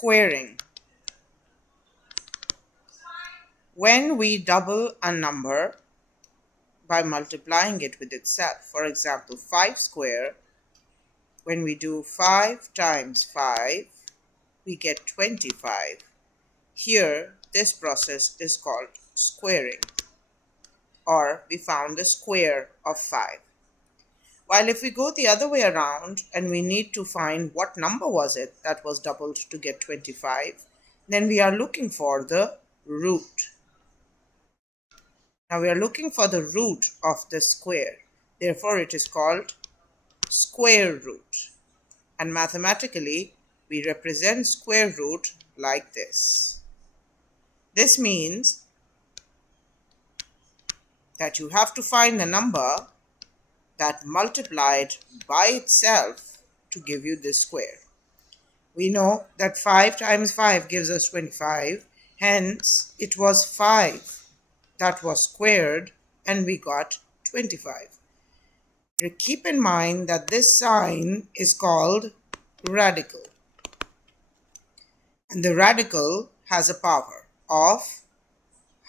Squaring. When we double a number by multiplying it with itself, for example, 5 square, when we do 5 times 5, we get 25. Here, this process is called squaring, or we found the square of 5. While if we go the other way around and we need to find what number was it that was doubled to get 25, then we are looking for the root. Now we are looking for the root of the square. Therefore, it is called square root. And mathematically, we represent square root like this. This means that you have to find the number that multiplied by itself to give you this square. We know that 5 times 5 gives us 25. Hence, it was 5 that was squared and we got 25. Keep in mind that this sign is called radical. And the radical has a power of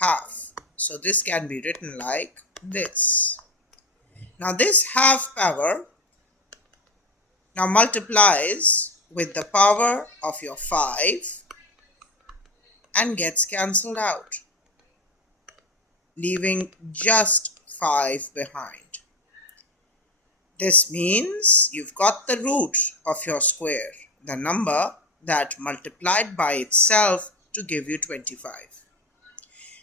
half. So this can be written like this. Now this half power now multiplies with the power of your 5 and gets cancelled out, leaving just 5 behind. This means you've got the root of your square, the number that multiplied by itself to give you 25.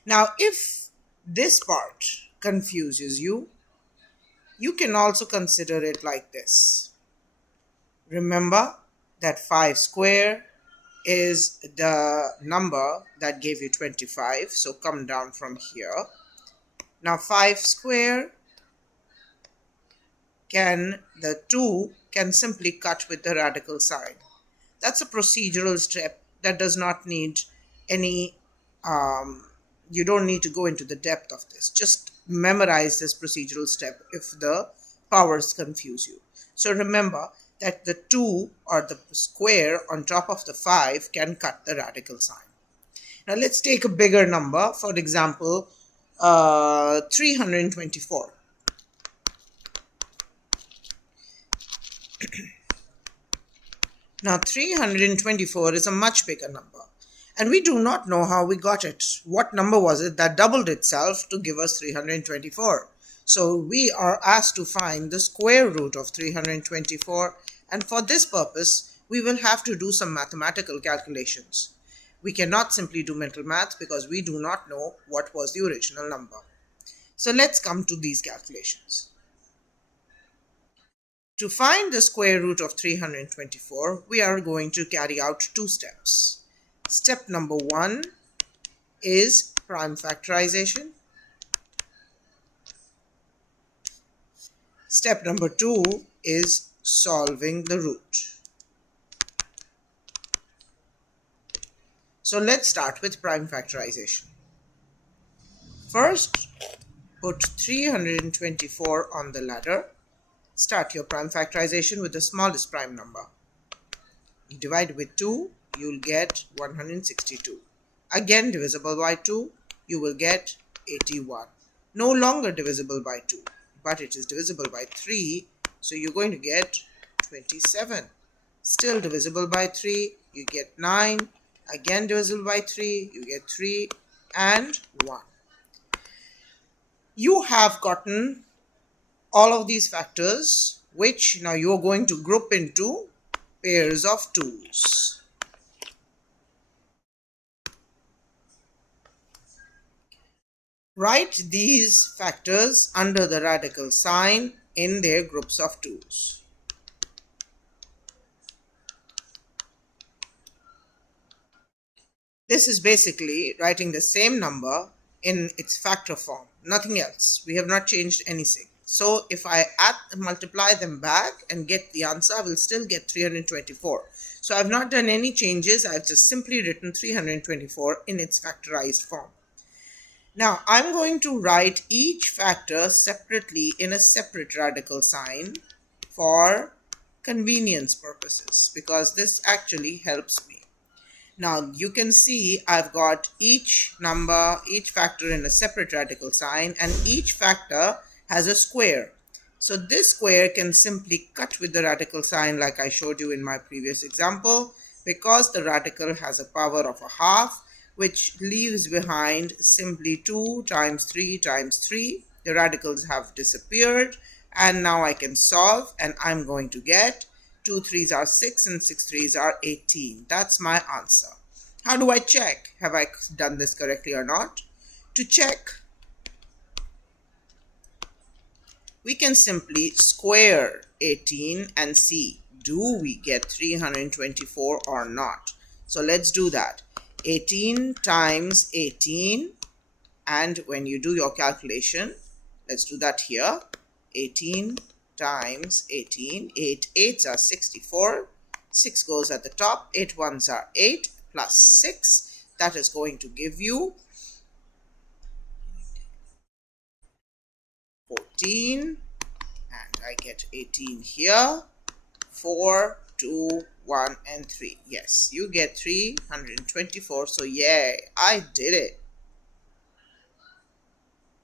Now, if this part confuses you, you can also consider it like this. Remember that 5 square is the number that gave you 25, so come down from here. Now 5 square the 2 can simply cut with the radical sign. That's a procedural step that does not need any, you don't need to go into the depth of this. Just memorize this procedural step if the powers confuse you. So remember that the 2 or the square on top of the 5 can cut the radical sign. Now let's take a bigger number, for example, 324. Now 324 is a much bigger number, and we do not know how we got it. What number was it that doubled itself to give us 324? So we are asked to find the square root of 324, and for this purpose, we will have to do some mathematical calculations. We cannot simply do mental math because we do not know what was the original number. So let's come to these calculations. To find the square root of 324, we are going to carry out 2 steps. Step number 1 is prime factorization. Step number 2 is solving the root. So let's start with prime factorization. First, put 324 on the ladder. Start your prime factorization with the smallest prime number. You divide with 2, you'll get 162. Again divisible by 2, you will get 81. No longer divisible by 2, but it is divisible by 3, so you're going to get 27. Still divisible by 3, you get 9. Again divisible by 3, you get 3 and 1. You have gotten all of these factors, which now you are going to group into pairs of 2's. Write these factors under the radical sign in their groups of 2's. This is basically writing the same number in its factor form, nothing else. We have not changed anything. So if I multiply them back and get the answer, I will still get 324. So I've not done any changes. I've just simply written 324 in its factorized form. Now I'm going to write each factor separately in a separate radical sign for convenience purposes, because this actually helps me. Now you can see I've got each number, each factor in a separate radical sign, and each factor has a square. So this square can simply cut with the radical sign like I showed you in my previous example, because the radical has a power of a half, which leaves behind simply 2 times 3 times 3. The radicals have disappeared, and now I can solve, and I'm going to get 2 3s are 6 and 6 3s are 18. That's my answer. How do I check? Have I done this correctly or not? To check, we can simply square 18 and see, do we get 324 or not? So let's do that. 18 times 18, and when you do your calculation, let's do that here. 18 times 18, 8 8s are 64, 6 goes at the top, 8 1s are 8, plus 6, that is going to give you 14, and I get 18 here. 4 2 1 and 3. Yes, you get 324. So yay, I did it.